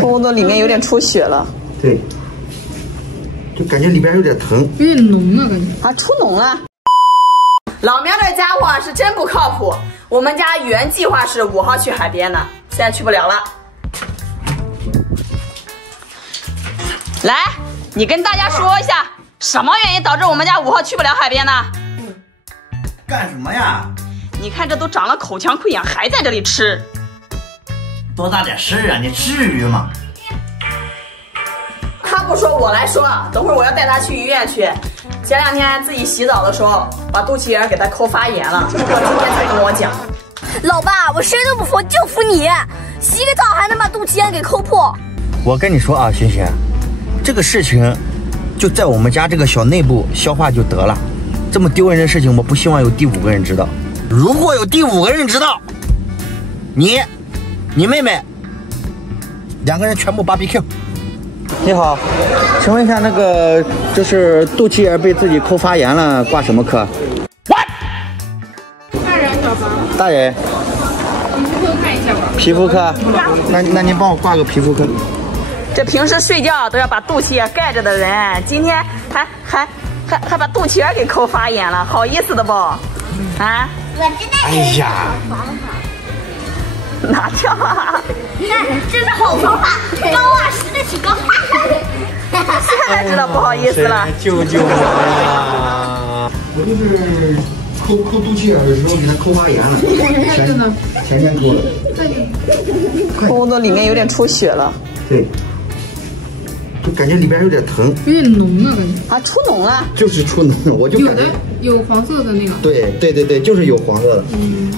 抠的里面有点出血了。对，就感觉里边有点疼，有点脓了，感觉啊，出脓了。老苗这家伙是真不靠谱。我们家原计划是5号去海边的，现在去不了了。来，你跟大家说一下，什么原因导致我们家5号去不了海边呢？干什么呀？你看这都长了口腔溃疡，还在这里吃。多大点事啊？你至于吗？他不说，我来说。等会儿我要带他去医院去。前2天自己洗澡的时候，把肚脐眼给他抠发炎了。今天才跟我讲。老爸，我谁都不服，就服你！洗个澡还能把肚脐眼给抠破。我跟你说啊，欣欣，这个事情就在我们家这个小内部消化就得了。这么丢人的事情，我不希望有第5个人知道。如果有第5个人知道，你妹妹2个人全部 BBQ。你好，请问一下，那个就是肚脐眼被自己抠发炎了，挂什么科？大人小房，大人，皮肤科看一下吧。皮肤科。那您帮我挂个皮肤科。这平时睡觉都要把肚脐眼盖着的人，今天还把肚脐眼给抠发炎了，好意思的不？啊？我真的。哎呀，哪跳啊？这是好方法，高啊，实在挺高。现在知道不好意思了。救救我呀！我就是抠肚脐眼的时候给他抠发炎了，前天抠的。抠的里面有点出血了。对，就感觉里边有点疼，有点脓了，感觉啊，出脓了。就是出脓了，我就感觉有黄色的那个。对，就是有黄色的。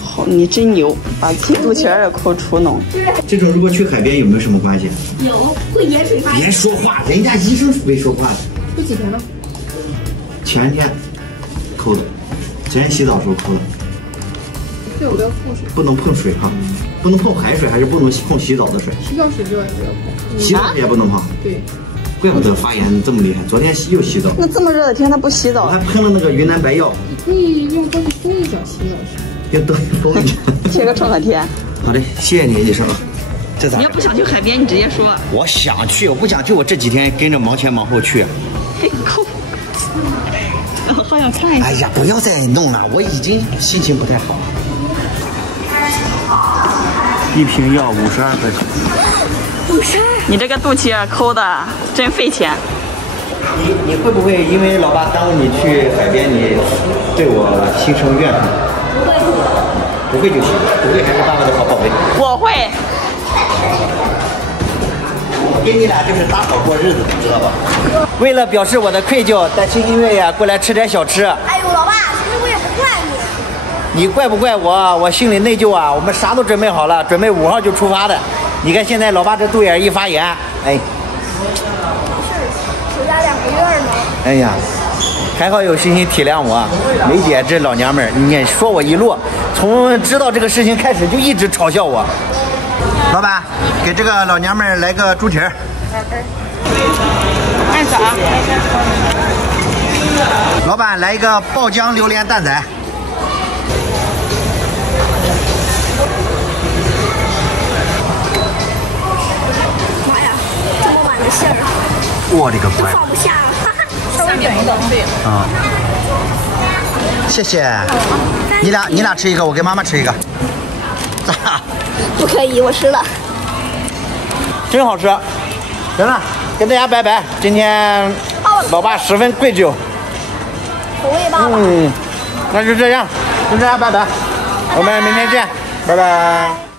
好，你真牛，把肚脐眼也抠出脓。这种如果去海边有没有什么关系？有，会盐水发炎。别说话，人家医生没说话的。这几天了？前天抠的，前天洗澡的时候抠的。对，我要碰水。不能碰水哈，不能碰海水，还是不能碰洗澡的水？洗澡水就也不要碰。洗澡也不能碰。对。怪不得发炎这么厉害，昨天又洗澡。那这么热的天他不洗澡？我还喷了那个云南白药。可以用东西封一下洗澡时。用东西封一下。贴个创可贴。好的，谢谢你，医生。这咋？你要不想去海边，你直接说。我想去，我不想去，我这几天跟着忙前忙后去。抠。好想看一下。哎呀，不要再弄了，我已经心情不太好。1瓶药52分。52。你这个肚脐眼抠的真费钱。你会不会因为老爸耽误你去海边，你对我心生怨恨？不会。不会就行，不会还是爸爸的好宝贝。我会。我跟你俩就是搭伙过日子，知道吧？为了表示我的愧疚，带星星月呀过来吃点小吃。哎呦，老爸，其实我也不怪你。你怪不怪我？我心里内疚啊！我们啥都准备好了，准备5号就出发的。你看现在老爸这肚眼一发炎，哎。暑假2个月呢。哎呀，还好有星星体谅我。梅姐这老娘们儿，你说我一路，从知道这个事情开始就一直嘲笑我。老板，给这个老娘们儿来个猪蹄儿。按啥？老板来一个爆浆榴莲蛋仔。妈呀，这么晚的事儿，我的个乖！放不下了，哈哈。稍微点一点对。啊，谢谢。你俩吃一个，我给妈妈吃一个。不可以，我吃了。真好吃。行了，跟大家拜拜。今天老爸十分愧疚。我也爸爸。那就这样，跟大家拜拜。我们明天见，拜拜。